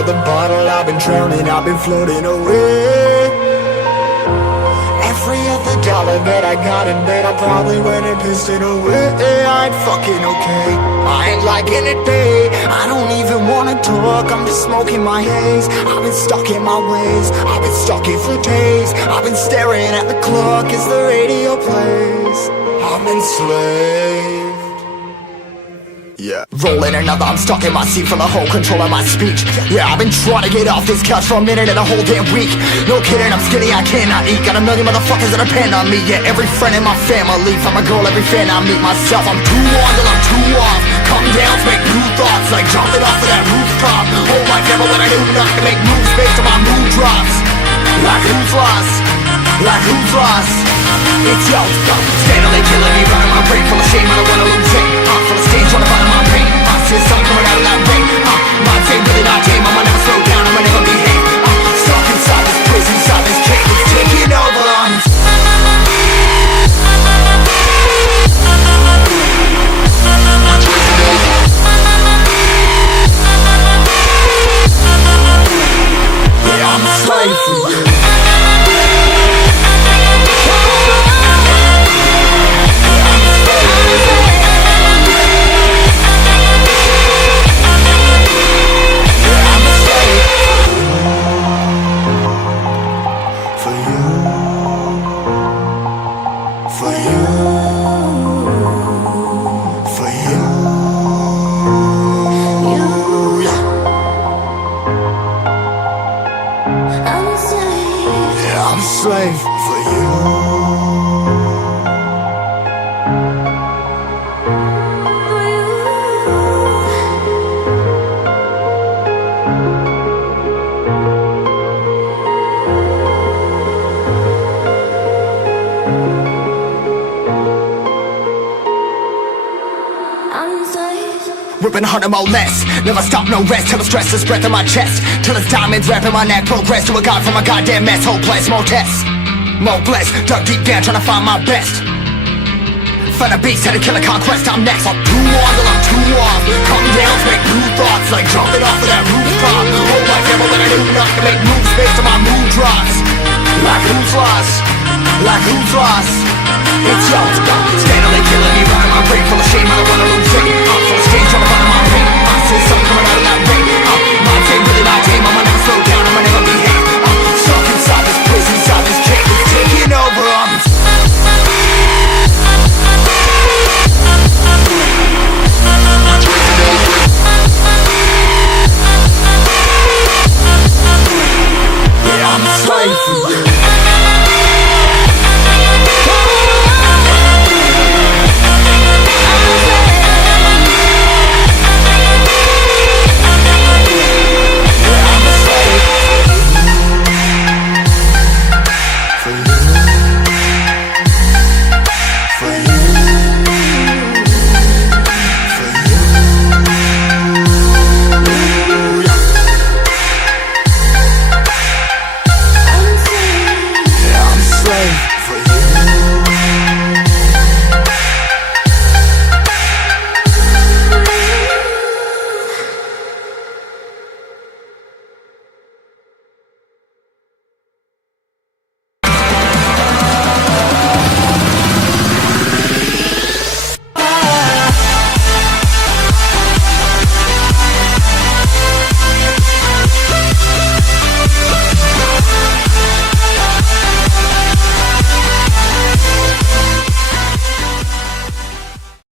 of the bottle, I've been drowning, I've been floating away. Every other dollar that I got in bed, I probably went and pissed it away. I ain't fucking okay, I ain't liking it, babe. I don't even wanna talk, I'm just smoking my haze. I've been stuck in my ways, I've been stuck here for days. I've been staring at the clock as the radio plays. I'm enslaved. Yeah. Rolling another, I'm stuck in my seat for the whole control of my speech. Yeah, I've been trying to get off this couch for a minute and a whole damn week. No kidding, I'm skinny, I cannot eat. Got a million motherfuckers that depend on me. Yeah, every friend in my family, from a girl, every fan I meet myself. I'm too on till I'm too off. Come down to make new thoughts, like jumping off of that rooftop. Whole life never when I knew not to make moves based on my mood drops. Like who's lost? Like who's lost? It's yo, steadily killing me, running my brain full of shame. I don't wanna lose it, full of stage trying to find my pain. See the sun coming out of that rain. Mind saying really not tame, I'ma never slow down, I'ma never behave. Stuck inside this prison, inside this cage, it's taking over. Yeah, I'm a slave for you. Slave for you. Ripping harder, more less. Never stop, no rest. Till the stress is breath in my chest. Till it's diamonds wrapping my neck. Progress to a god from a goddamn mess. Hopeless, more tests, more blessed. Dug deep down trying to find my best. Find a beast, had to kill a conquest. I'm next. I'm too on till I'm too off. Come down to make new thoughts, like jumping off of that rooftop. Whole life never when I knew not to make moves based on my mood drops. Like who's lost? Like who's lost? It's yo, steadily killing me, running my brain full of shame. I don't wanna lose it. Full of stage trying to find my pain. See the sun coming out of that rain. Mind saying really not tame, I'ma never slow down, I'ma never behave. Stuck inside this prison, inside this cage, it's taking over. Yeah, I'm a slave for you. Slave